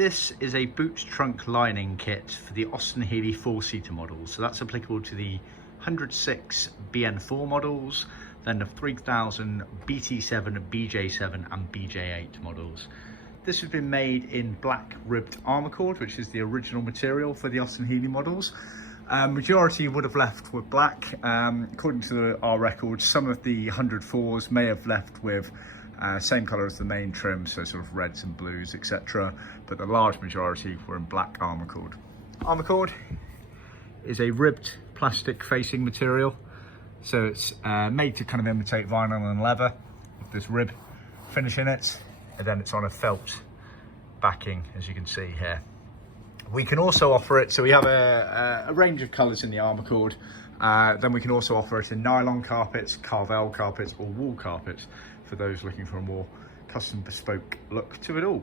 This is a boot trunk lining kit for the Austin Healey Four-Seater models. So that's applicable to the 106 BN4 models, then the 3000 BT7, BJ7 and BJ8 models. This has been made in black ribbed Armacord, which is the original material for the Austin Healey models. Majority would have left with black. According to our records, some of the 104s may have left with same colour as the main trim, so sort of reds and blues, etc. But the large majority were in black Armacord. Armacord is a ribbed plastic facing material, so it's made to kind of imitate vinyl and leather with this rib finish in it, and then it's on a felt backing, as you can see here. We can also offer it, so we have a range of colours in the Armacord. Then we can also offer it in nylon carpets, Karvel carpets or wool carpets for those looking for a more custom bespoke look to it all.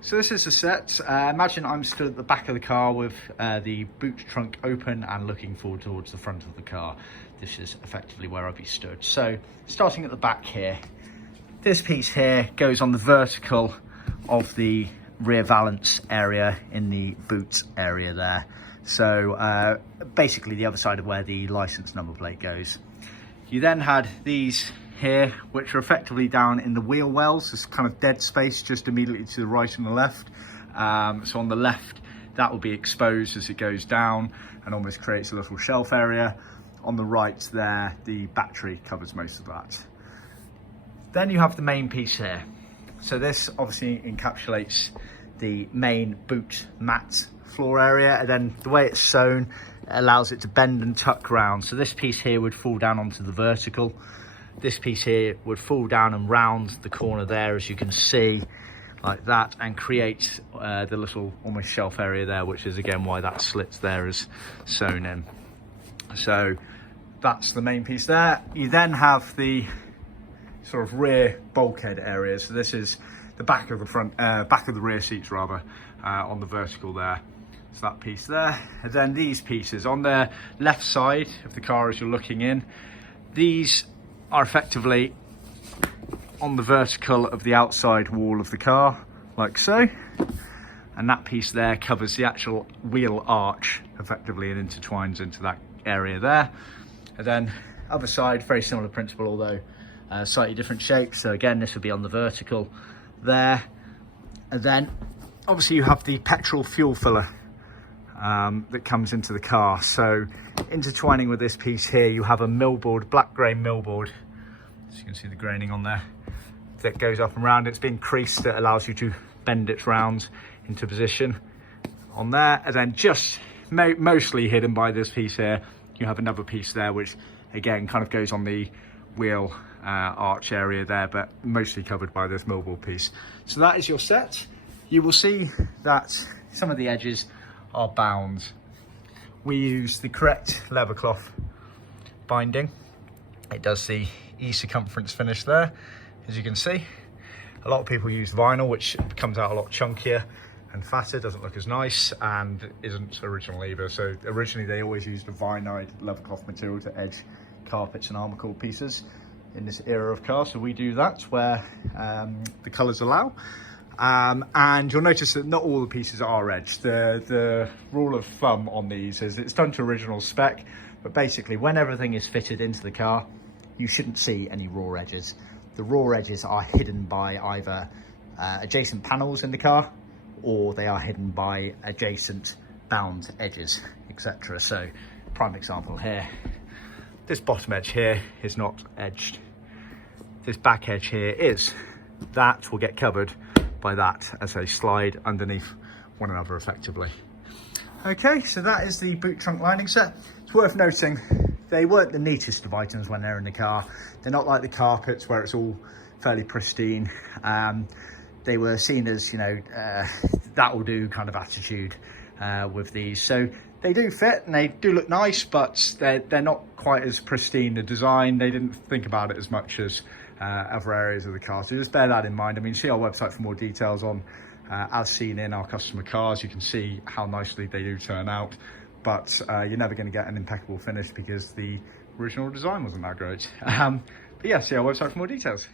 So this is the set. Imagine I'm stood at the back of the car with the boot trunk open and looking forward towards the front of the car. This is effectively where I'd be stood. So starting at the back here, this piece here goes on the vertical of the rear valance area in the boot area there. So basically the other side of where the license number plate goes. You then had these here, which are effectively down in the wheel wells. This kind of dead space just immediately to the right and the left. So on the left, that will be exposed as it goes down and almost creates a little shelf area. On the right there, the battery covers most of that. Then you have the main piece here. So this obviously encapsulates the main boot mat floor area, and then the way it's sewn allows it to bend and tuck round. So this piece here would fall down onto the vertical. This piece here would fall down and round the corner there, as you can see, like that, and create the little almost shelf area there, which is again why that slit there is sewn in. So that's the main piece there. You then have the sort of rear bulkhead area. So this is the back of the front, back of the rear seats rather, on the vertical there. So that piece there, and then these pieces on the left side of the car as you're looking in, these are effectively on the vertical of the outside wall of the car, like so. And that piece there covers the actual wheel arch effectively and intertwines into that area there. And then other side, very similar principle, although slightly different shape. So again, this would be on the vertical there. And then obviously you have the petrol fuel filler that comes into the car. So intertwining with this piece here, you have a millboard, black grain millboard, as you can see the graining on there, that goes up and round. It's been creased, that allows you to bend it round into position on there. And then just mostly hidden by this piece here, you have another piece there, which again kind of goes on the wheel arch area there, but mostly covered by this millboard piece. So that is your set. You will see that some of the edges are bound. We use the correct leather cloth binding. It does the E circumference finish there, as you can see. A lot of people use vinyl, which comes out a lot chunkier and fatter, doesn't look as nice, and isn't original either. So originally they always used a vinyled leather cloth material to edge carpets and Armacord pieces in this era of cars. So we do that where the colours allow. And you'll notice that not all the pieces are edged. The rule of thumb on these is it's done to original spec, but basically when everything is fitted into the car, you shouldn't see any raw edges. The raw edges are hidden by either adjacent panels in the car, or they are hidden by adjacent bound edges, etc. So prime example here, this bottom edge here is not edged. This back edge here is. That will get covered by that as they slide underneath one another effectively. Okay, so that is the boot trunk lining set. It's worth noting they weren't the neatest of items when they're in the car. They're not like the carpets where it's all fairly pristine. They were seen as, you know, that will do kind of attitude with these. So they do fit and they do look nice, but they're not quite as pristine the design. They didn't think about it as much as other areas of the car. So just bear that in mind. I mean, see our website for more details on as seen in our customer cars. You can see how nicely they do turn out, but you're never going to get an impeccable finish because the original design wasn't that great. But yeah, see our website for more details.